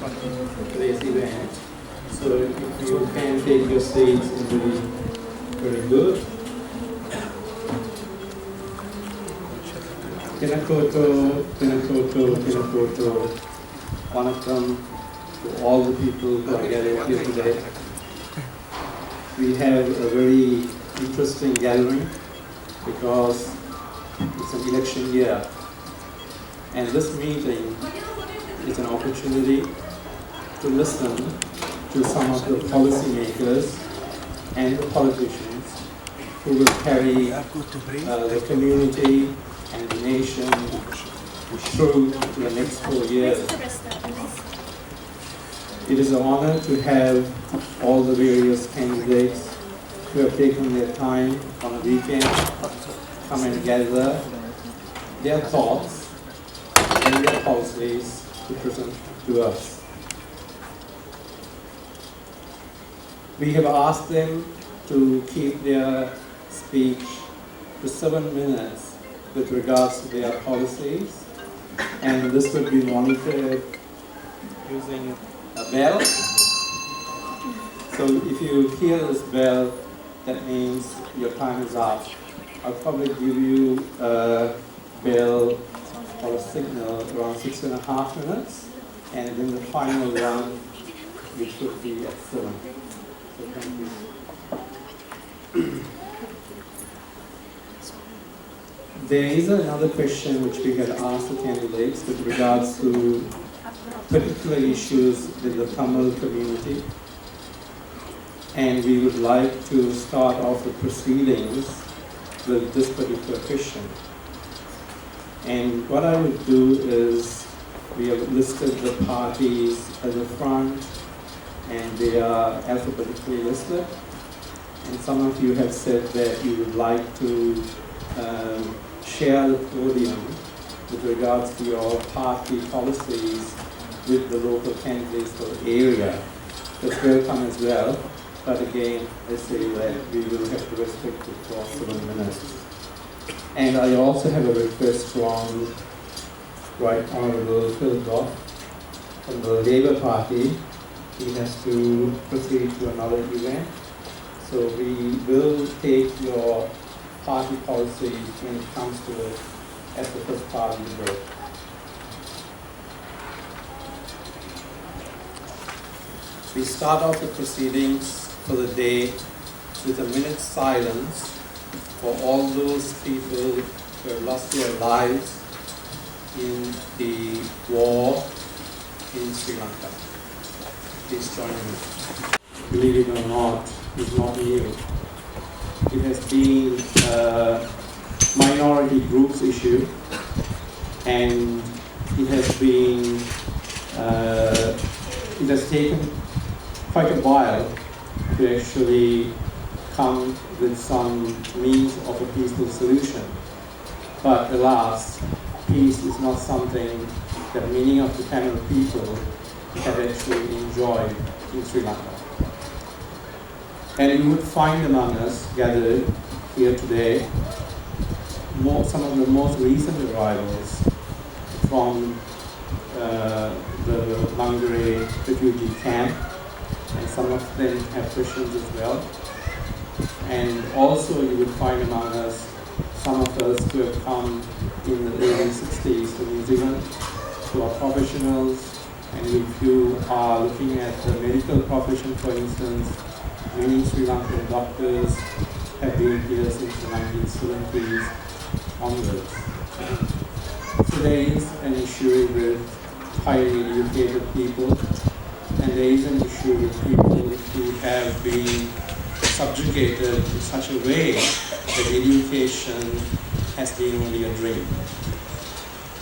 today's event. So if you can take your seats, it will be very good. Tinakoto, Vanakkam to all the people who are gathered here today. We have a very interesting gathering because it's an election year. And this meeting is an opportunity to listen to some of the policymakers and the politicians who will carry the community and the nation through to the next 4 years. It is an honor to have all the various candidates who have taken their time on a weekend come and gather their thoughts and their policies to present to us. We have asked them to keep their speech to 7 minutes with regards to their policies, and this will be monitored using a bell. So if you hear this bell, that means your time is up. I'll probably give you a bell or a signal around 6.5 minutes, and then the final one, which should be at 7. So thank you. There is another question which we had asked the candidates with regards to particular issues with the Tamil community. And we would like to start off the proceedings with this particular question. And what I would do is, we have listed the parties at the front, and they are alphabetically listed. And some of you have said that you would like to share the podium with regards to your party policies with the local candidates for the area. That's welcome as well. But again, I say that we will have to restrict it for 7 minutes. And I also have a request from Right Honourable Phil Goff from the Labour Party. He has to proceed to another event. So we will take your party policy when it comes to it as the first part of the vote. We start off the proceedings for the day with a minute's silence for all those people who have lost their lives in the war in Sri Lanka. Please join me. Believe it or not, it's not new. It has been a minority groups issue, and it has been, it has taken quite a while to actually come with some means of a peaceful solution. But alas, peace is not something that many of the Tamil people have actually enjoyed in Sri Lanka. And you would find among us gathered here today some of the most recent arrivals from the Mangere refugee camp, and some of them have questions as well. And also you would find among us some of us who have come in the early 60s to New Zealand, who are professionals, and if you are looking at the medical profession, for instance, many Sri Lankan doctors have been here since the 1970s onwards. So there is an issue with highly educated people, and there is an issue with people who have been subjugated in such a way that education has been only a dream.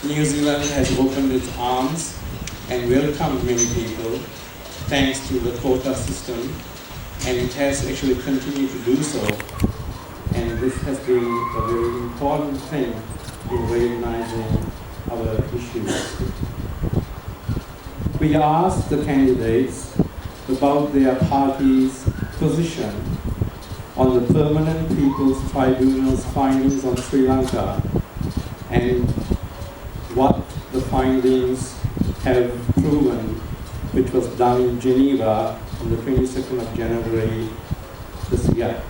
New Zealand has opened its arms and welcomed many people thanks to the quota system, and it has actually continued to do so. And this has been a very important thing in recognizing our issues. We asked the candidates about their party's position on the Permanent Peoples Tribunal's findings on Sri Lanka and what the findings have proven which was done in Geneva on the 22nd of January this year.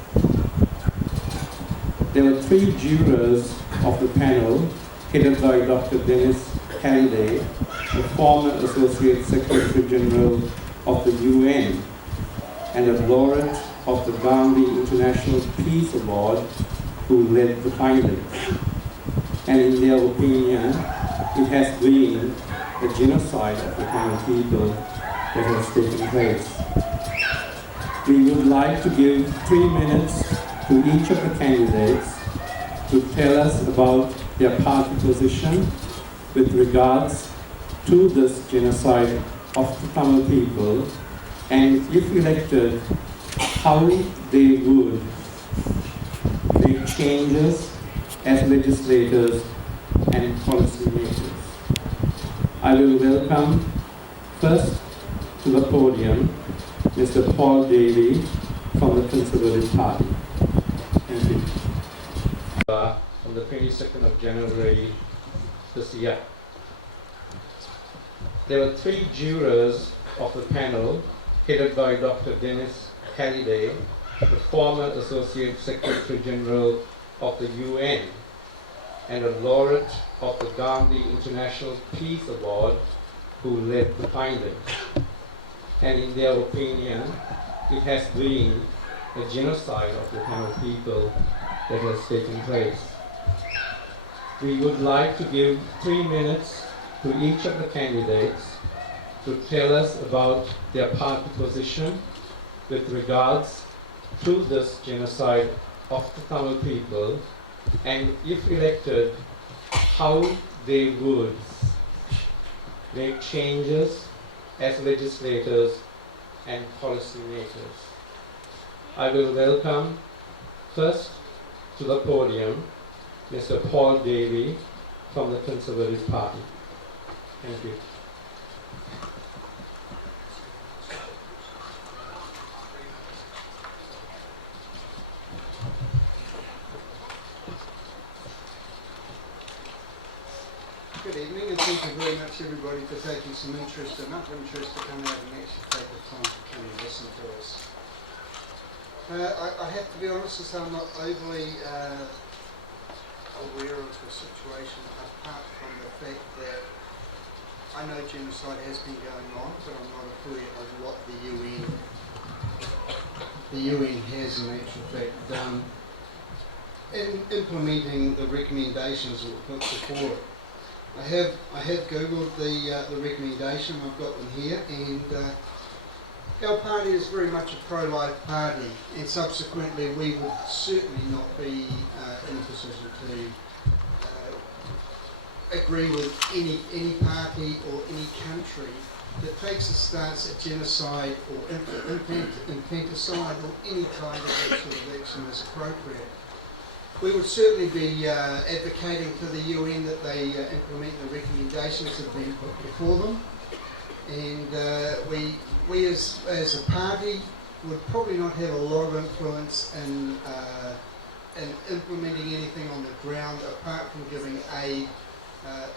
There were 3 jurors of the panel, headed by Dr. Dennis Halliday, the former Associate Secretary General of the UN and a laureate of the Gandhi International Peace Award, who led the findings. And in their opinion, it has been a genocide of the Tamil people that has taken place. We would like to give 3 minutes to each of the candidates to tell us about their party position with regards to this genocide of the Tamil people, and if elected, how they would make changes as legislators and policymakers. I will welcome first to the podium Mr. Paul Daly from the Conservative Party. Thank you. On the 22nd of January this year. There were 3 jurors of the panel, headed by Dr. Dennis Halliday, the former Associate Secretary General of the UN and a laureate of the Gandhi International Peace Award, who led the findings. And in their opinion, it has been a genocide of the Tamil people that has taken place. We would like to give 3 minutes to each of the candidates to tell us about their party position with regards to this genocide of the Tamil people, and if elected, how they would make changes as legislators and policymakers. I will welcome first to the podium Mr. Paul Daly from the Conservative Party. Thank you. Good evening, and thank you very much everybody for taking some interest, enough interest to come out and actually take the time to come and listen to us. I have to be honest and say I'm not overly aware of the situation, apart from the fact that I know genocide has been going on, but I'm not aware of what the UN has in actual fact done in implementing the recommendations that were put before it. I have googled the recommendation. I've got them here, and our party is very much a pro-life party, and subsequently we would certainly not be in a position to agree with any party or any country that takes a stance at genocide or infanticide or any kind of sort of action as appropriate. We would certainly be advocating to the UN that they implement the recommendations that have been put before them, and we as a party would probably not have a lot of influence in implementing anything on the ground apart from giving aid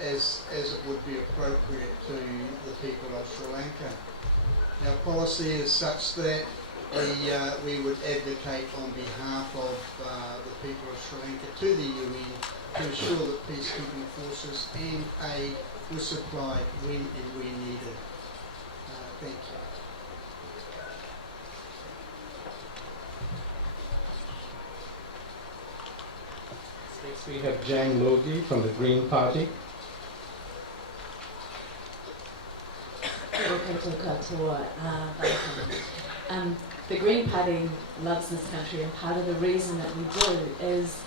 as it would be appropriate to the people of Sri Lanka. Our policy is such that we would advocate on behalf of the people of Sri Lanka to the UN to ensure that peacekeeping forces and aid were supplied when and where needed. Thank you. Next we have Jang Logi from the Green Party. The Green Party loves this country, and part of the reason that we do is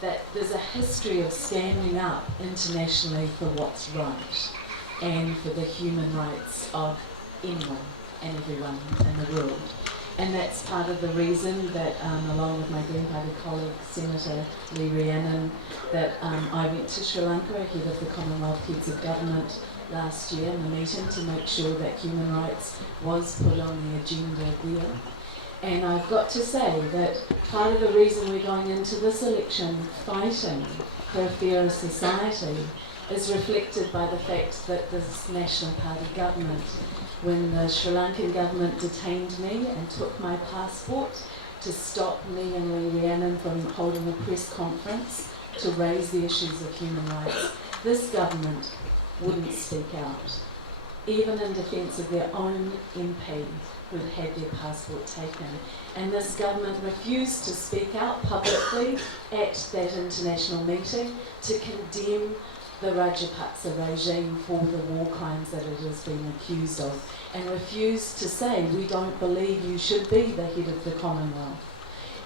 that there's a history of standing up internationally for what's right and for the human rights of anyone and everyone in the world. And that's part of the reason that, along with my Green Party colleague, Senator Lee Rhiannon, that I went to Sri Lanka ahead of the Commonwealth Heads of Government last year in the meeting to make sure that human rights was put on the agenda there. And I've got to say that part of the reason we're going into this election fighting for a fairer society is reflected by the fact that this National Party government, when the Sri Lankan government detained me and took my passport to stop me and Lee Rhiannon from holding a press conference to raise the issues of human rights, this government wouldn't speak out, even in defence of their own MP who'd had their passport taken. And this government refused to speak out publicly at that international meeting to condemn the Rajapaksa regime for the war crimes that it has been accused of, and refused to say, we don't believe you should be the head of the Commonwealth.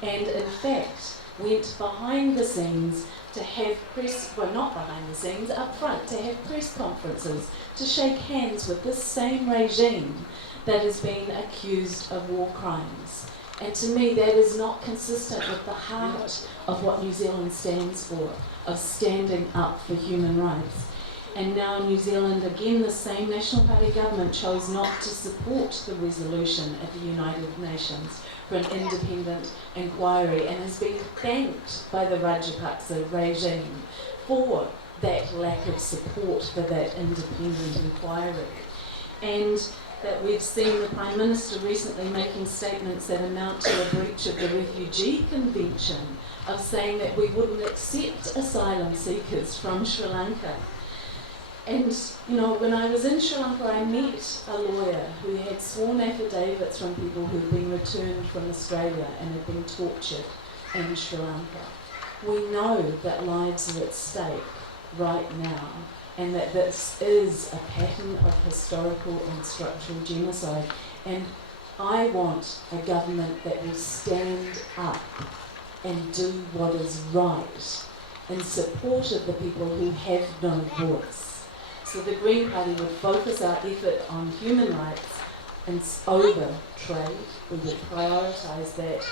And in fact, went behind the scenes to have press, well, not behind the scenes, up front, to have press conferences, to shake hands with this same regime that has been accused of war crimes. And to me, that is not consistent with the heart of what New Zealand stands for, of standing up for human rights. And now New Zealand, again, the same National Party government chose not to support the resolution at the United Nations for an independent inquiry, and has been thanked by the Rajapaksa regime for that lack of support for that independent inquiry. And that we've seen the Prime Minister recently making statements that amount to a breach of the Refugee Convention, of saying that we wouldn't accept asylum seekers from Sri Lanka. And, you know, when I was in Sri Lanka, I met a lawyer who had sworn affidavits from people who'd been returned from Australia and had been tortured in Sri Lanka. We know that lives are at stake right now, and that this is a pattern of historical and structural genocide. And I want a government that will stand up and do what is right in support of the people who have no voice. So the Green Party would focus our effort on human rights and over trade. We would prioritise that,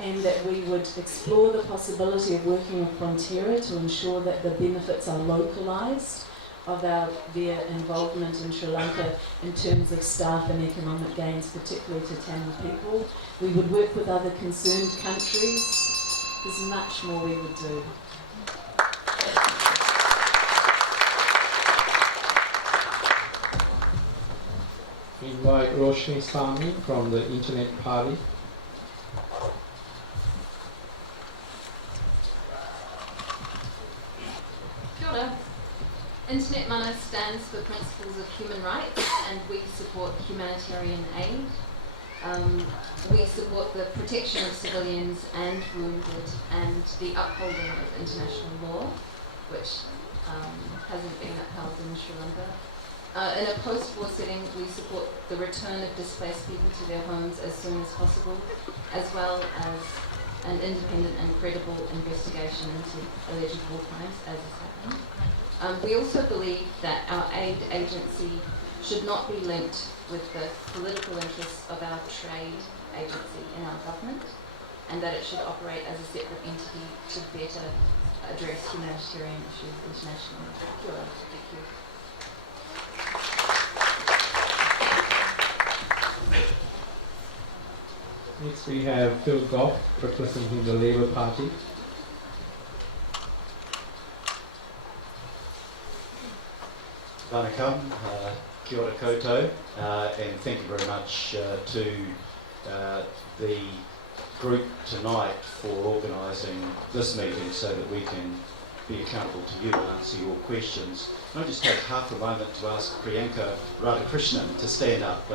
and that we would explore the possibility of working with Frontiera to ensure that the benefits are localised of their involvement in Sri Lanka in terms of staff and economic gains, particularly to Tamil people. We would work with other concerned countries. There's much more we would do. We invite Roshni Sami from the Internet Party. Kia ora. Internet Mana stands for Principles of Human Rights, and we support humanitarian aid. We support the protection of civilians and wounded, and the upholding of international law, which hasn't been upheld in Sri Lanka. In a post-war setting, we support the return of displaced people to their homes as soon as possible, as well as an independent and credible investigation into alleged war crimes, as is happening. We also believe that our aid agency should not be linked with the political interests of our trade agency in our government, and that it should operate as a separate entity to better address humanitarian issues internationally. Kia ora. Thank you. Next we have Phil Goff representing the Labour Party. Whanakam, kia ora koutou, and thank you very much to the group tonight for organising this meeting so that we can be accountable to you and answer your questions. Can I just take half a moment to ask Priyanka Radhakrishnan to stand up?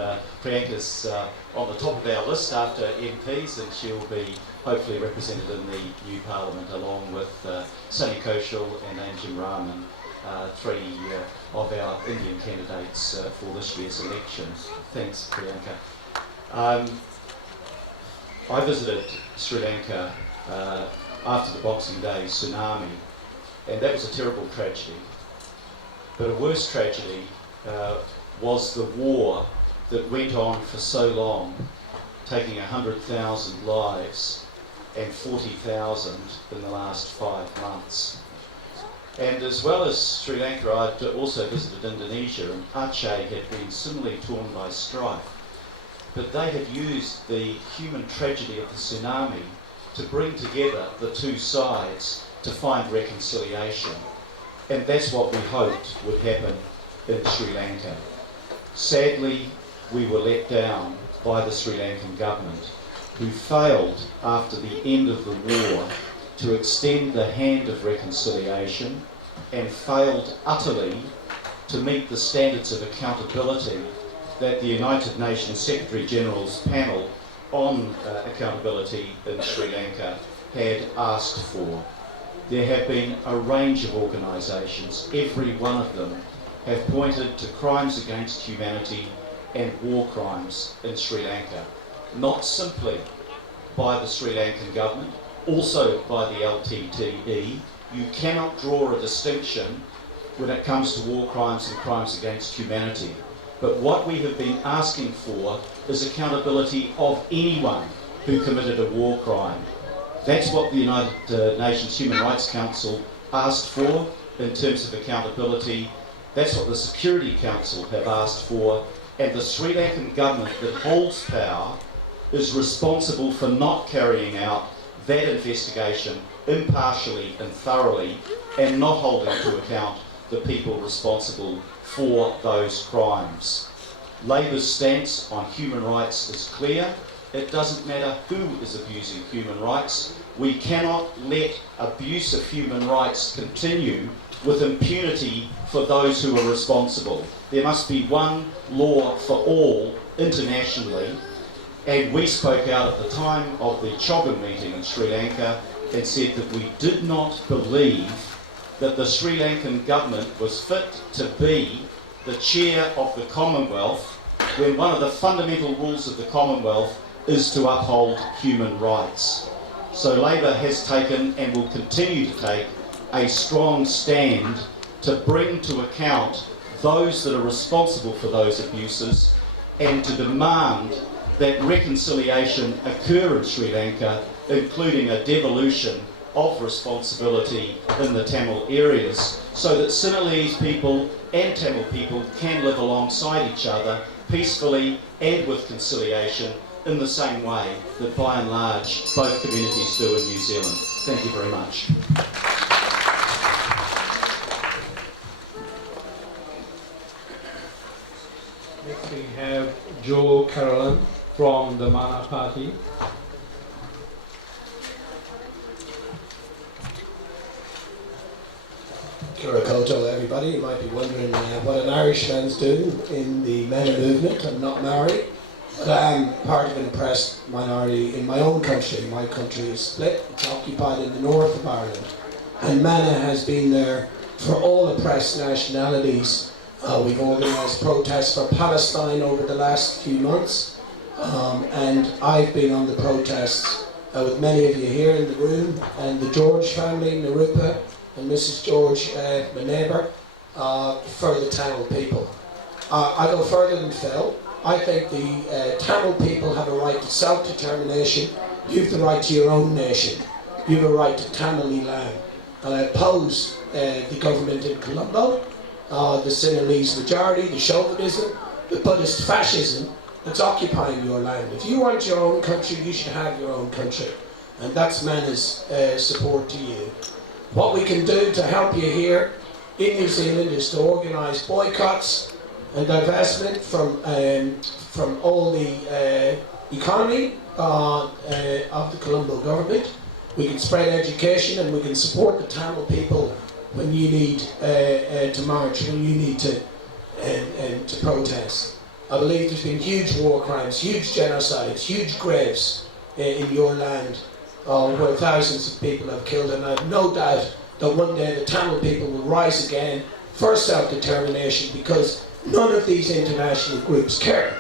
Priyanka's on the top of our list after MPs, and she'll be hopefully represented in the new Parliament along with Sunny Koshal and Anjum Raman, three of our Indian candidates for this year's elections. Thanks, Priyanka. I visited Sri Lanka after the Boxing Day tsunami, and that was a terrible tragedy. But a worse tragedy was the war that went on for so long, taking 100,000 lives and 40,000 in the last 5 months. And as well as Sri Lanka, I'd also visited Indonesia, and Aceh had been similarly torn by strife. But they had used the human tragedy of the tsunami to bring together the two sides to find reconciliation. And that's what we hoped would happen in Sri Lanka. Sadly, we were let down by the Sri Lankan government, who failed after the end of the war to extend the hand of reconciliation and failed utterly to meet the standards of accountability that the United Nations Secretary General's panel on accountability in Sri Lanka had asked for. There have been a range of organisations, every one of them have pointed to crimes against humanity and war crimes in Sri Lanka, not simply by the Sri Lankan government, also by the LTTE. You cannot draw a distinction when it comes to war crimes and crimes against humanity. But what we have been asking for is accountability of anyone who committed a war crime. That's what the United Nations Human Rights Council asked for in terms of accountability. That's what the Security Council have asked for. And the Sri Lankan government that holds power is responsible for not carrying out that investigation impartially and thoroughly, and not holding to account the people responsible for those crimes. Labor's stance on human rights is clear. It doesn't matter who is abusing human rights. We cannot let abuse of human rights continue with impunity for those who are responsible. There must be one law for all internationally, and we spoke out at the time of the Chogun meeting in Sri Lanka and said that we did not believe that the Sri Lankan government was fit to be the chair of the Commonwealth when one of the fundamental rules of the Commonwealth is to uphold human rights. So Labor has taken and will continue to take a strong stand to bring to account those that are responsible for those abuses and to demand that reconciliation occur in Sri Lanka, including a devolution of responsibility in the Tamil areas, so that Sinhalese people and Tamil people can live alongside each other peacefully and with conciliation in the same way that by and large both communities do in New Zealand. Thank you very much. Next we have Joe Carolyn from the Mana Party. Kia ora koutou, everybody. You might be wondering what an Irishman's doing in the Mana movement. I'm not Maori, but I am part of an oppressed minority in my own country. My country is split. It's occupied in the north of Ireland. And Mana has been there for all oppressed nationalities. We've organised protests for Palestine over the last few months. And I've been on the protests with many of you here in the room, and the George family, Narupa, and Mrs. George, my neighbour, for the Tamil people. I go further than Phil. I think the Tamil people have a right to self-determination. You have the right to your own nation. You have a right to Tamil land. And I oppose the government in Colombo, the Sinhalese majority, the chauvinism, the Buddhist fascism that's occupying your land. If you want your own country, you should have your own country. And that's Mana's support to you. What we can do to help you here in New Zealand is to organise boycotts and divestment from all the economy of the Colombo government. We can spread education and we can support the Tamil people when you need to march, when you need to protest. I believe there's been huge war crimes, huge genocides, huge graves in your land where thousands of people have killed, and I have no doubt that one day the Tamil people will rise again for self-determination, because none of these international groups care.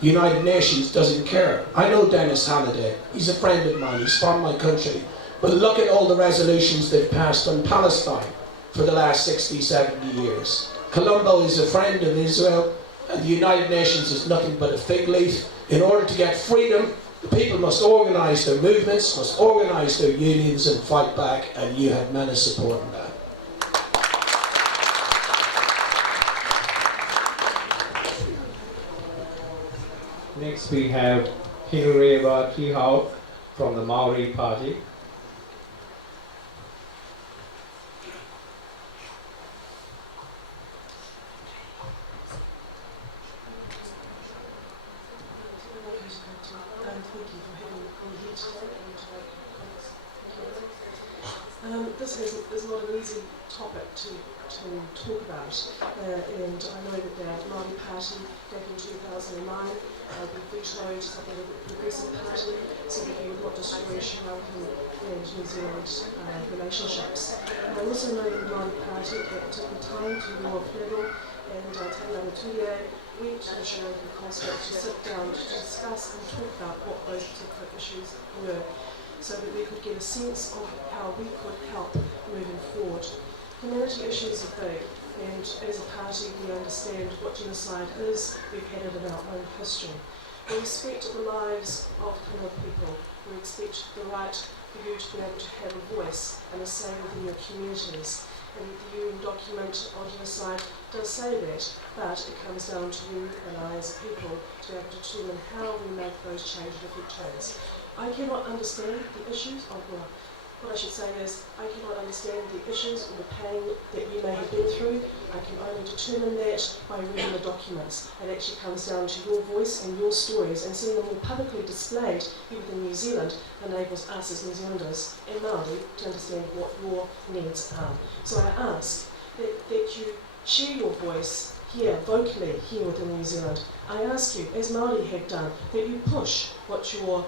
The United Nations doesn't care. I know Dennis Halliday, he's a friend of mine, he's from my country, but look at all the resolutions they've passed on Palestine for the last 60, 70 years. Colombo is a friend of Israel, and the United Nations is nothing but a fig leaf. In order to get freedom, the people must organise their movements, must organise their unions and fight back, and you have Mana support in that. Next we have Hinureva Tihau from the Maori Party. thank you for having me here today and to make comments. This is not an easy topic to talk about, and I know that the Māori Party back in 2009 we vetoed something like the Progressive Party so that we would not destroy Sri Lankan and New Zealand relationships. And I also know that the Māori Party at that particular time, Te Reo Whenua and Tainara Turia, went to the Sri Lankan consulate to sit down to discuss and talk about what those particular issues were, so that we could get a sense of how we could help moving forward. Humanity issues are big, and as a party we understand what genocide is. We've had it in our own history. We respect the lives of Tamil people. We expect the right for you to be able to have a voice and a say within your communities. And the UN document on genocide does say that, but it comes down to you and I as people to be able to determine how we make those changes if it turns. I cannot understand the issues of what I should say is, I cannot understand the issues or the pain that you may have been through. I can only determine that by reading the documents. It actually comes down to your voice and your stories, and seeing them more publicly displayed here within New Zealand enables us as New Zealanders and Māori to understand what your needs are. So I ask that you share your voice here, vocally, here within New Zealand. I ask you, as Māori have done, that you push what your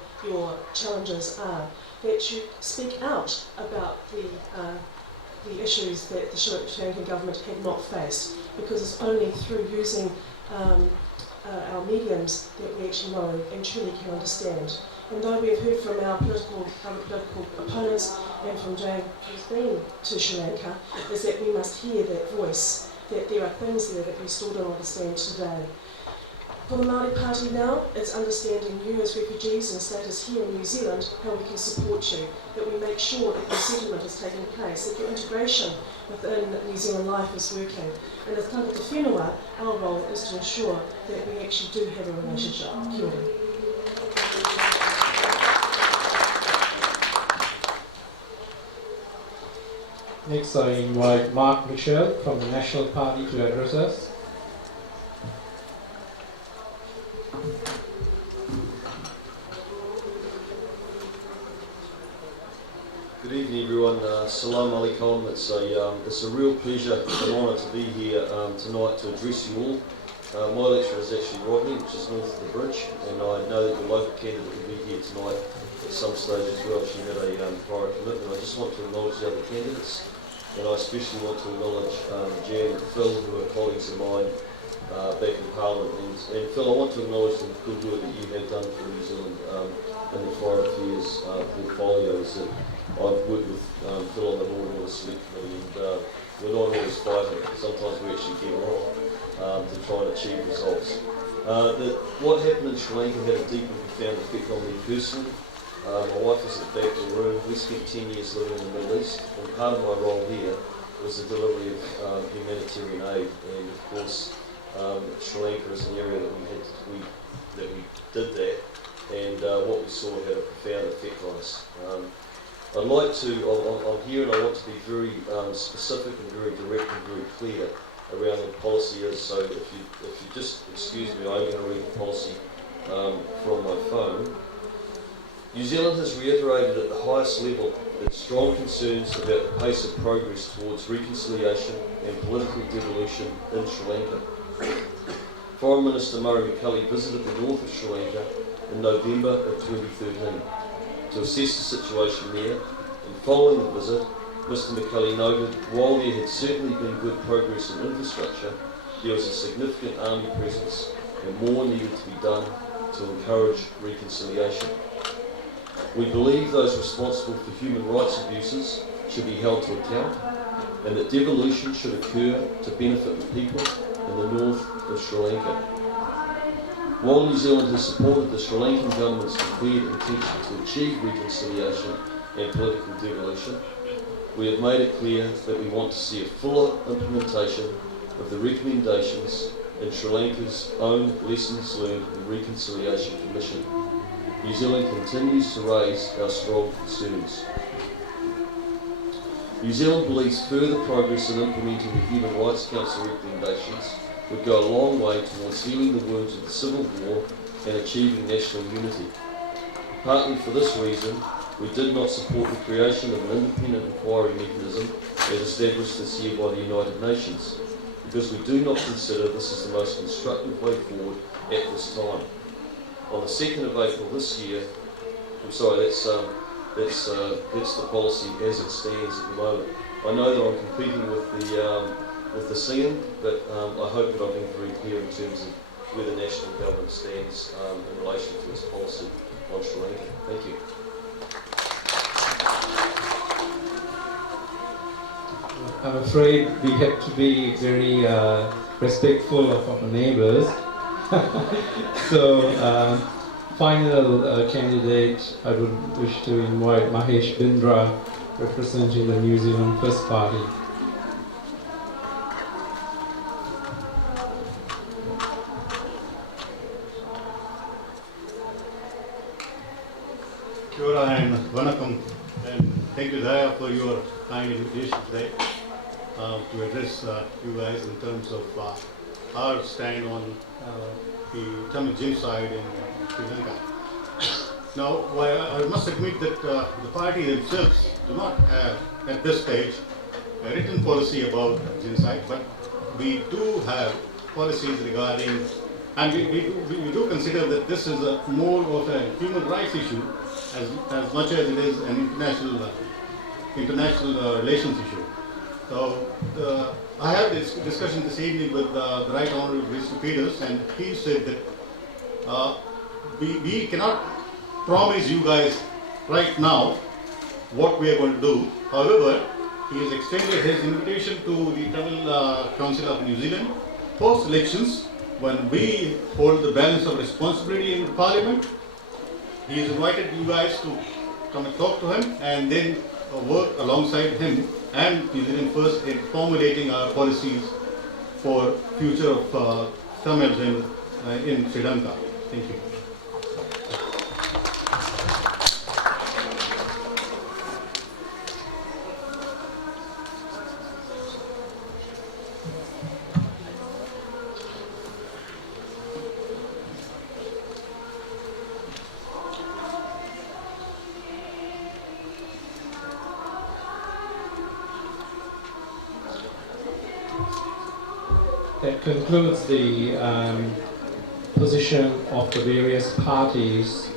challenges are, that you speak out about the issues that the Sri Lankan government have not faced, because it's only through using our mediums that we actually know and truly can understand. And though we have heard from our political opponents and from Jane, who's been to Sri Lanka, is that we must hear that voice, that there are things there that we still don't understand today. For the Māori Party now, it's understanding you as refugees and status here in New Zealand, how we can support you, that we make sure that your settlement is taking place, that your integration within New Zealand life is working. And as Tangata Whenua, our role is to ensure that we actually do have a relationship. Kia ora. Next, I invite Mark Mitchell from the National Party to address us. Good evening, everyone. Salam alaikum. It's a real pleasure and honour to be here tonight to address you all. My lecture is actually Rodney, which is north of the bridge, and I know that the local candidate will be here tonight at some stage as well. She had a prior commitment. I just want to acknowledge the other candidates, and I especially want to acknowledge Jan and Phil, who are colleagues of mine back in Parliament. And Phil, I want to acknowledge the good work that you have done for New Zealand in the Foreign Affairs portfolios. That I've worked with Phil on the Northern Water Select Committee, and we're not always fighting. Sometimes we actually get along to try and achieve results. What happened in Sri Lanka had a deep and profound effect on me personally. My wife is at the back of the room. We spent 10 years living in the Middle East, and part of my role here was the delivery of humanitarian aid. And of course, Sri Lanka is an area that we did that, and what we saw had a profound effect on us. I'd like to, I'm here and I want to be very specific and very direct and very clear around the policy is. So if you just excuse me, I'm going to read the policy from my phone. New Zealand has reiterated at the highest level its strong concerns about the pace of progress towards reconciliation and political devolution in Sri Lanka. Foreign Minister Murray McCully visited the north of Sri Lanka in November of 2013 to assess the situation there, and following the visit, Mr McCully noted while there had certainly been good progress in infrastructure, there was a significant army presence and more needed to be done to encourage reconciliation. We believe those responsible for human rights abuses should be held to account, and that devolution should occur to benefit the people in the north of Sri Lanka. While New Zealand has supported the Sri Lankan government's declared intention to achieve reconciliation and political devolution, we have made it clear that we want to see a fuller implementation of the recommendations in Sri Lanka's own Lessons Learned and Reconciliation Commission. New Zealand continues to raise our strong concerns. New Zealand believes further progress in implementing the Human Rights Council recommendations would go a long way towards healing the wounds of the Civil War and achieving national unity. Partly for this reason, we did not support the creation of an independent inquiry mechanism as established this year by the United Nations, because we do not consider this is the most constructive way forward at this time. On the 2nd of April this year, I'm sorry, that's the policy as it stands at the moment. I know that I'm competing with the CN, but I hope that I've been very clear in terms of where the national government stands in relation to its policy on Sri Lanka. Thank you. I'm afraid we have to be very respectful of our neighbors. So, final candidate, I would wish to invite Mahesh Bindra, representing the New Zealand First Party. Kia ora and Vanakkam, and thank you Daya for your kind invitation today to address you guys in terms of our stand on the Tamil genocide in Sri Lanka. Now, while I must admit that the party themselves do not have at this stage a written policy about genocide, but we do have policies regarding, and we do consider that this is more of a human rights issue as much as it is an international relations issue. So I had this discussion this evening with the Right Honourable Mr. Peters, and he said that we cannot promise you guys right now what we are going to do. However, he has extended his invitation to the Tamil Council of New Zealand post-elections, when we hold the balance of responsibility in Parliament. He has invited you guys to come and talk to him and then work alongside him and New Zealand First in formulating our policies for future of Tamils in Sri Lanka. Thank you. That concludes the position of the various parties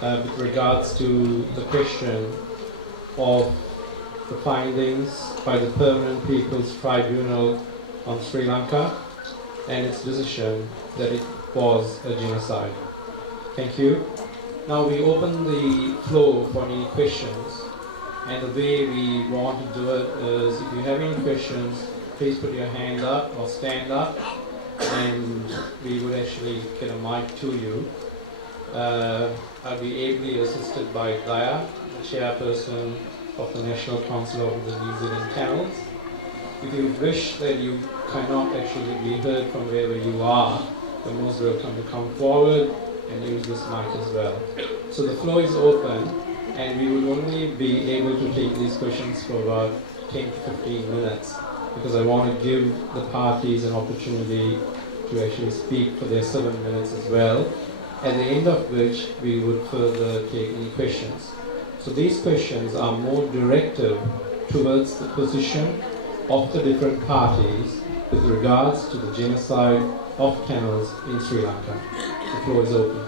with regards to the question of the findings by the Permanent Peoples Tribunal on Sri Lanka and its decision that it was a genocide. Thank you. Now we open the floor for any questions, and the way we want to do it is, if you have any questions, please put your hand up or stand up, and we would actually get a mic to you. I'll be ably assisted by Daya, the chairperson of the National Council of the New Zealand Tamils. If you wish that you cannot actually be heard from wherever you are, you're most welcome to come forward and use this mic as well. So the floor is open, and we will only be able to take these questions for about 10 to 15 minutes, because I want to give the parties an opportunity to actually speak for their 7 minutes as well, at the end of which we would further take any questions. So these questions are more directive towards the position of the different parties with regards to the genocide of Tamils in Sri Lanka. The floor is open.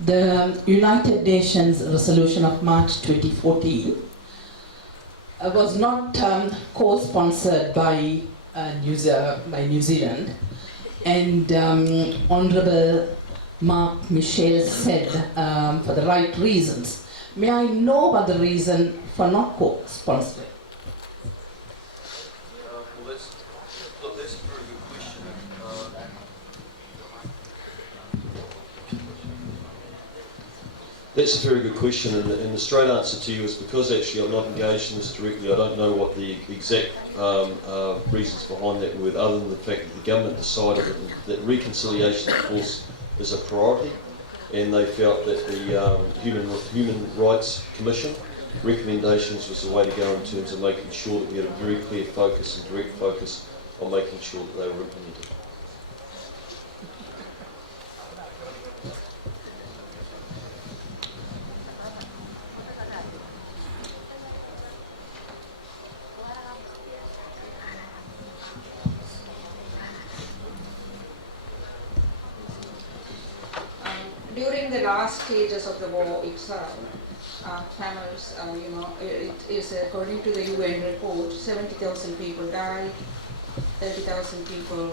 The United Nations resolution of March 2014 was not co-sponsored by New Zealand, and Honourable Mark Michel said for the right reasons. May I know about the reason for not co-sponsoring? That's a very good question. That's a very good question, and the straight answer to you is because actually I'm not engaged in this directly. I don't know what the exact reasons behind that were, other than the fact that the government decided that reconciliation, of course, is a priority, and they felt that the Human Rights Commission recommendations was the way to go in terms of making sure that we had a very clear focus and direct focus on making sure that they were implemented. During the last stages of the war itself, Tamils, it is according to the UN report, 70,000 people died, 30,000 people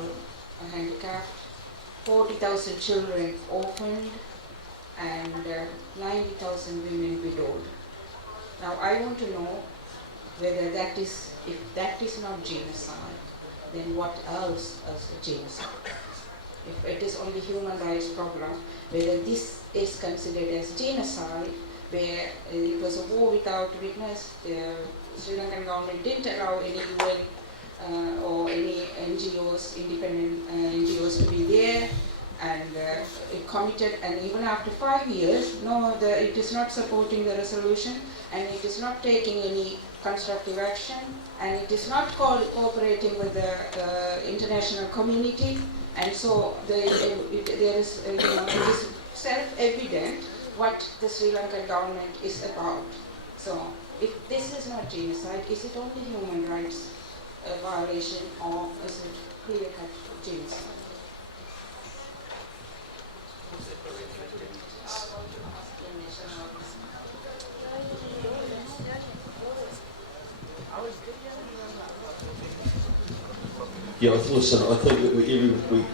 handicapped, 40,000 children orphaned, and 90,000 women widowed. Now I want to know whether that is, if that is not genocide, then what else is a genocide? If it is only human rights problem, whether this is considered as genocide, where it was a war without witness, the Sri Lankan government didn't allow any UN or any NGOs, independent NGOs to be there, and it committed, and even after 5 years, no, it is not supporting the resolution, and it is not taking any constructive action, and it is not cooperating with the international community. And so there is, it is self-evident what the Sri Lankan government is about. So if this is not genocide, is it only human rights violation, or is it clear-cut genocide? Yeah, listen, I think that we clearly...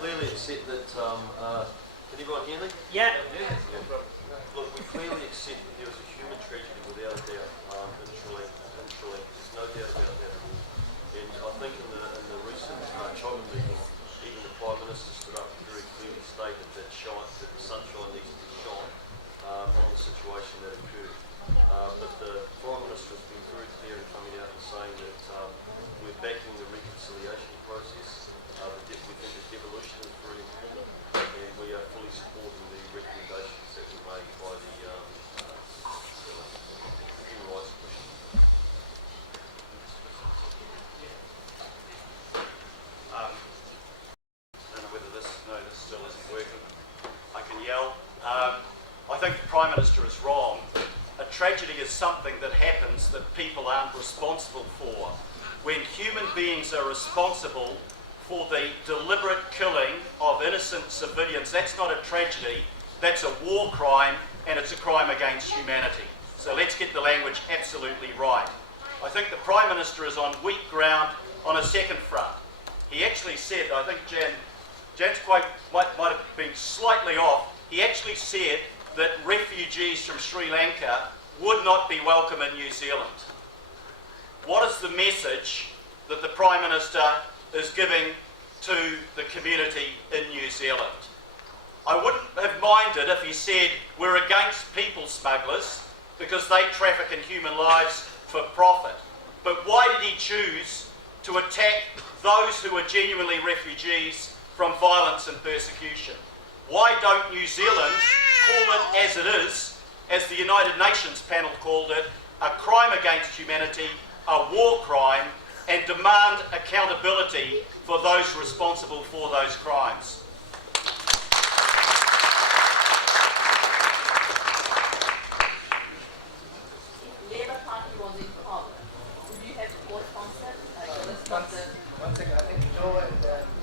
Clearly accept that, can everyone hear me? Yeah. Look, we clearly accept that there was a human tragedy without a doubt in Sri Lanka. There's no doubt about that at all. And I think in the recent China meeting, even the Prime Minister stood up and very clearly stated that the sunshine needs to shine on the situation that occurred. But the Prime Minister has been very clear in coming out and saying that we're backing the reconciliation process. We think that devolution is very important, and we are fully supporting the recommendations that were made by the Human Rights Commission. I don't know whether this still isn't working. I can yell. I think the Prime Minister is wrong. A tragedy is something that happens that people aren't responsible for. When human beings are responsible for the deliberate killing of innocent civilians, that's not a tragedy, that's a war crime, and it's a crime against humanity. So let's get the language absolutely right. I think the Prime Minister is on weak ground on a second front. He actually said, I think Jan's quote might have been slightly off, he actually said that refugees from Sri Lanka would not be welcome in New Zealand. What is the message that the Prime Minister is giving to the community in New Zealand? I wouldn't have minded if he said we're against people smugglers because they traffic in human lives for profit. But why did he choose to attack those who are genuinely refugees from violence and persecution? Why don't New Zealand call it as it is, as the United Nations panel called it, a crime against humanity, a war crime, and demand accountability for those responsible for those crimes? Labour Party was in power. Would you have co-sponsored One second, I think Joe and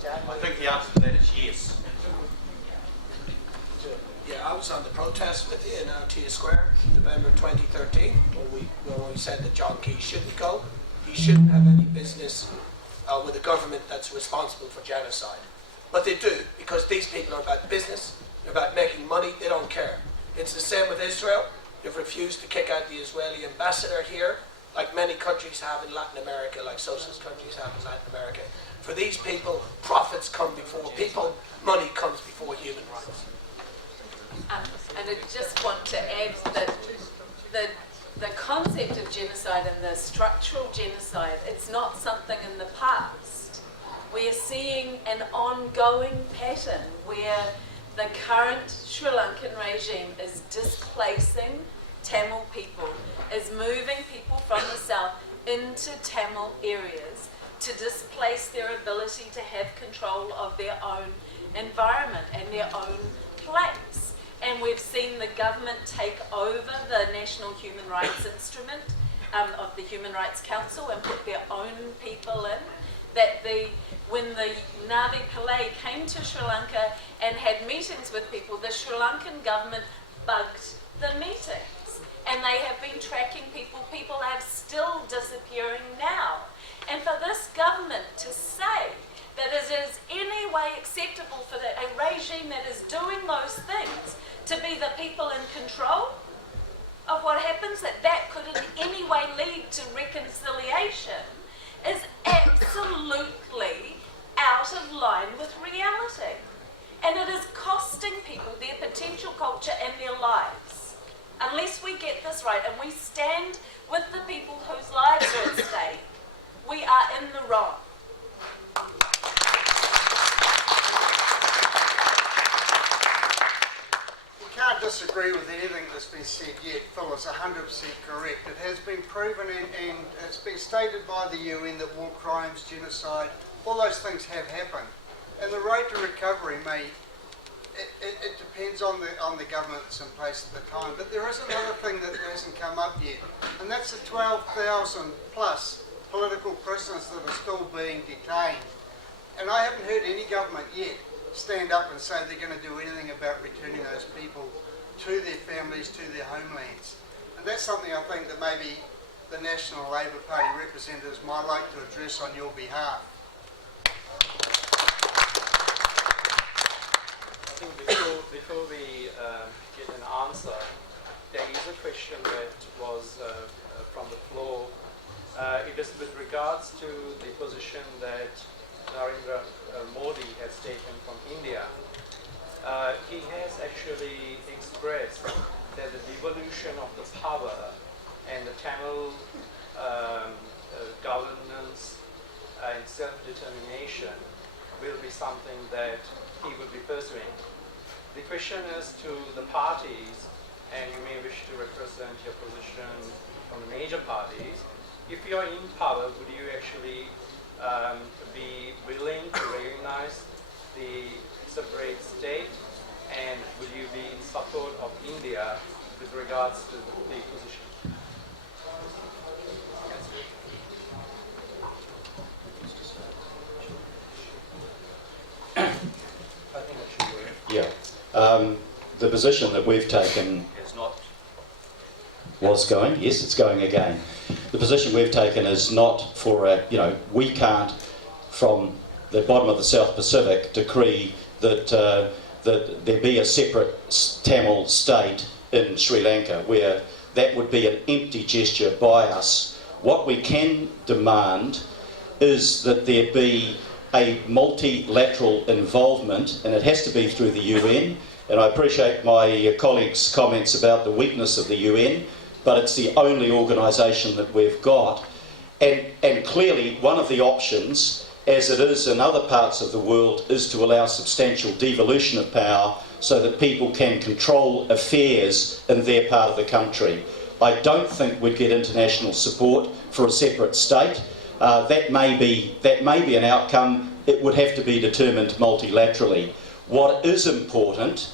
Jan. I think the answer to that is yes. Yeah, I was on the protest with you in Aotea Square in November 2013 when we said that John Key shouldn't go. He shouldn't have any business with a government that's responsible for genocide. But they do, because these people are about business, about making money, they don't care. It's the same with Israel. They've refused to kick out the Israeli ambassador here, like many countries have in Latin America, like socialist countries have in Latin America. For these people, profits come before people, money comes before human rights. And I just want to add that the concept of genocide and the structural genocide, it's not something in the past. We are seeing an ongoing pattern where the current Sri Lankan regime is displacing Tamil people, is moving people from the south into Tamil areas to displace their ability to have control of their own environment and their own place. And we've seen the government take over the National Human Rights Instrument of the Human Rights Council and put their own people in. That when the Navi Pillay came to Sri Lanka and had meetings with people, the Sri Lankan government bugged the meetings. And they have been tracking people. People are still disappearing now. And for this government to say that it is any way acceptable for a regime that is doing those things to be the people in control of what happens, that could in any way lead to reconciliation, is absolutely out of line with reality. And it is costing people their potential culture and their lives. Unless we get this right and we stand with the people whose lives are at stake, we are in the wrong. You can't disagree with anything that's been said yet. Phil is 100% correct. It has been proven and it's been stated by the UN that war crimes, genocide, all those things have happened. And the rate of recovery it depends on the government that's in place at the time. But there is another thing that hasn't come up yet, and that's the 12,000 plus political prisoners that are still being detained. And I haven't heard any government yet stand up and say they're going to do anything about returning those people to their families, to their homelands. And that's something I think that maybe the National Labour Party representatives might like to address on your behalf. I think before we get an answer, there is a question that was from the floor. It is with regards to the position that Narendra Modi has taken from India. He has actually expressed that the devolution of the power and the Tamil governance and self-determination will be something that he will be pursuing. The question is to the parties, and you may wish to represent your position from the major parties. If you are in power, would you actually be willing to recognize the separate state, and would you be in support of India with regards to the position? Yeah. The position that we've taken was going, yes, it's going again. The position we've taken is not for a, we can't, from the bottom of the South Pacific, decree that that there be a separate Tamil state in Sri Lanka, where that would be an empty gesture by us. What we can demand is that there be a multilateral involvement, and it has to be through the UN. And I appreciate my colleagues' comments about the weakness of the UN, but it's the only organisation that we've got. And clearly one of the options, as it is in other parts of the world, is to allow substantial devolution of power so that people can control affairs in their part of the country. I don't think we'd get international support for a separate state. That may be an outcome. It would have to be determined multilaterally. What is important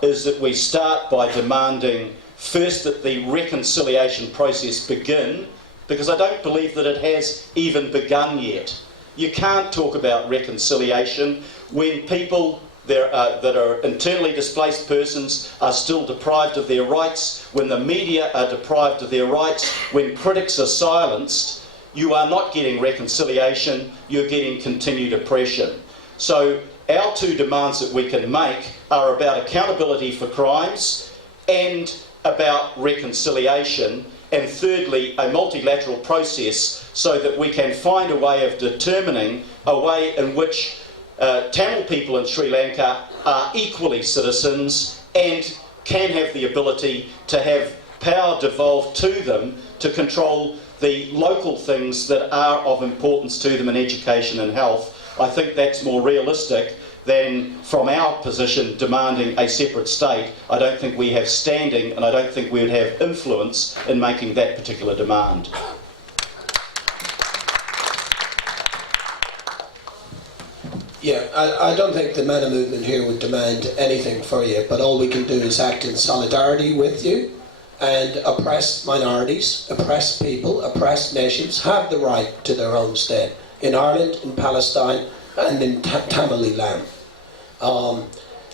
is that we start by demanding first that the reconciliation process begin, because I don't believe that it has even begun yet. You can't talk about reconciliation when people that are internally displaced persons are still deprived of their rights, when the media are deprived of their rights, when critics are silenced. You are not getting reconciliation, you're getting continued oppression. So our two demands that we can make are about accountability for crimes and about reconciliation, and thirdly, a multilateral process so that we can find a way of determining a way in which Tamil people in Sri Lanka are equally citizens and can have the ability to have power devolved to them to control the local things that are of importance to them in education and health. I think that's more realistic than, from our position, demanding a separate state. I don't think we have standing, and I don't think we would have influence in making that particular demand. Yeah, I don't think the Mana movement here would demand anything for you, but all we can do is act in solidarity with you, and oppressed minorities, oppressed people, oppressed nations have the right to their own state in Ireland, in Palestine, and in Tamil Land.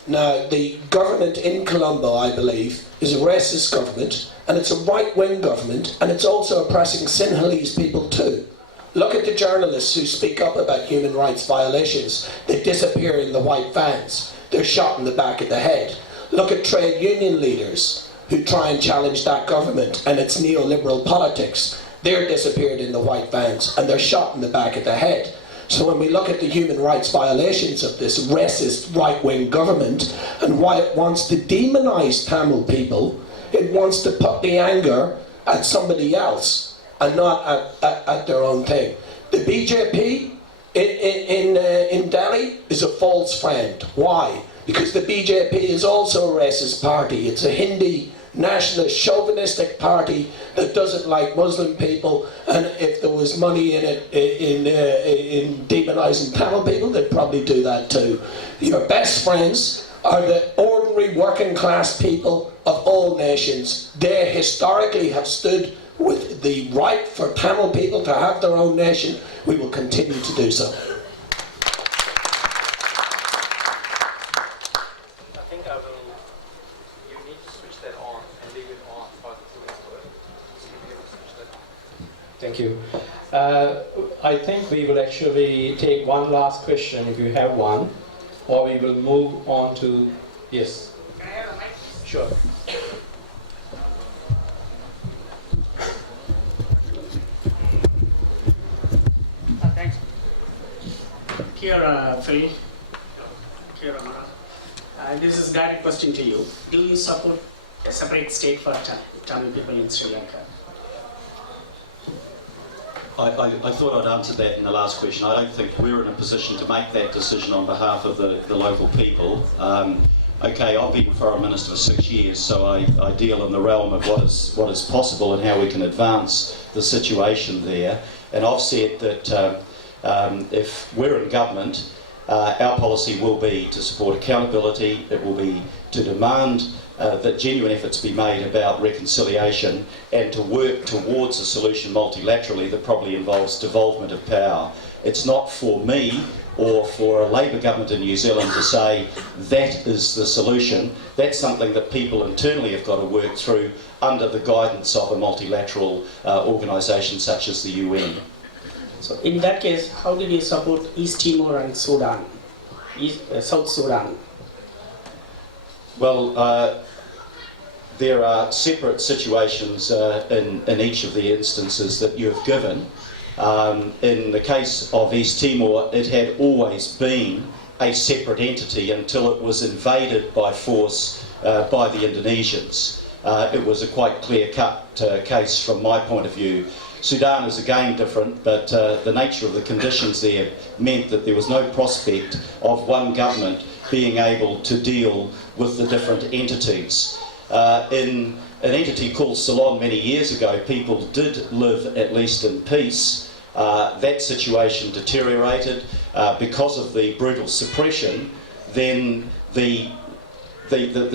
Now, the government in Colombo, I believe, is a racist government, and it's a right-wing government, and it's also oppressing Sinhalese people too. Look at the journalists who speak up about human rights violations. They disappear in the white vans. They're shot in the back of the head. Look at trade union leaders who try and challenge that government and its neoliberal politics. They're disappeared in the white vans and they're shot in the back of the head. So when we look at the human rights violations of this racist right-wing government and why it wants to demonise Tamil people, it wants to put the anger at somebody else and not at their own thing. The BJP in Delhi is a false friend. Why? Because the BJP is also a racist party. It's a Hindi nationalist chauvinistic party that doesn't like Muslim people, and if there was money in it in demonising Tamil people, they'd probably do that too. Your best friends are the ordinary working class people of all nations. They historically have stood with the right for Tamil people to have their own nation. We will continue to do so. Thank you. I think we will actually take one last question if you have one, or we will move on to, yes. Can I have a mic? Sure. Thanks. Kia Phil. Kia Amara. This is a direct question to you. Do you support a separate state for Tamil people in Sri Lanka? I thought I'd answered that in the last question. I don't think we're in a position to make that decision on behalf of the local people. Okay, I've been Foreign Minister for 6 years, so I deal in the realm of what is possible and how we can advance the situation there. And I've said that if we're in government, our policy will be to support accountability, it will be to demand that genuine efforts be made about reconciliation and to work towards a solution multilaterally that probably involves devolvement of power. It's not for me or for a Labour government in New Zealand to say that is the solution. That's something that people internally have got to work through under the guidance of a multilateral organisation such as the UN. So in that case, how did you support East Timor and Sudan, South Sudan? Well, there are separate situations in each of the instances that you've given. In the case of East Timor, it had always been a separate entity until it was invaded by force by the Indonesians. It was a quite clear-cut case from my point of view. Sudan is again different, but the nature of the conditions there meant that there was no prospect of one government being able to deal with the different entities. In an entity called Ceylon many years ago, people did live at least in peace. That situation deteriorated because of the brutal suppression. Then the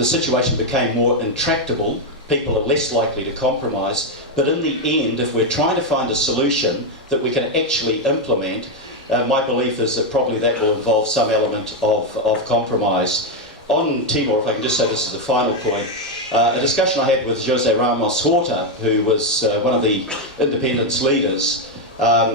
situation became more intractable. People are less likely to compromise. But in the end, if we're trying to find a solution that we can actually implement, my belief is that probably that will involve some element of compromise. On Timor, if I can just say this is the final point, a discussion I had with Jose Ramos Horta, who was one of the independence leaders,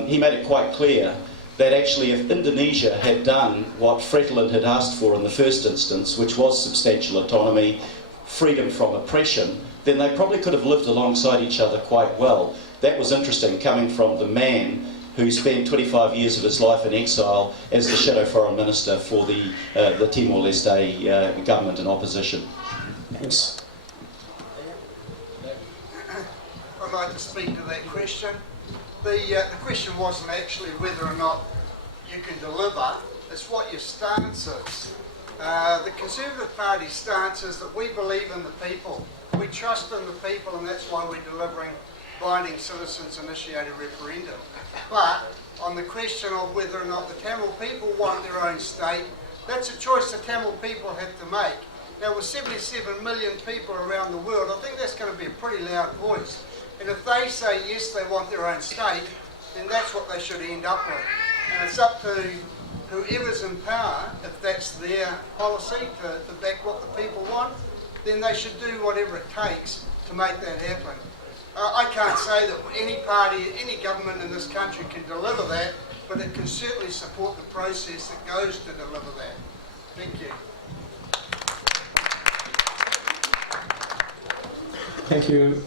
he made it quite clear that actually if Indonesia had done what Fretilin had asked for in the first instance, which was substantial autonomy, freedom from oppression, then they probably could have lived alongside each other quite well. That was interesting, coming from the man who spent 25 years of his life in exile as the shadow foreign minister for the Timor-Leste government and opposition. Thanks. I'd like to speak to that question. The question wasn't actually whether or not you can deliver, it's what your stance is. The Conservative Party's stance is that we believe in the people. We trust in the people, and that's why we're delivering binding citizens-initiated referendum. But on the question of whether or not the Tamil people want their own state, that's a choice the Tamil people have to make. Now, with 77 million people around the world, I think that's going to be a pretty loud voice. And if they say yes, they want their own state, then that's what they should end up with. And it's up to whoever's in power, if that's their policy to back what the people want, then they should do whatever it takes to make that happen. I can't say that any party, any government in this country can deliver that, but it can certainly support the process that goes to deliver that. Thank you. Thank you.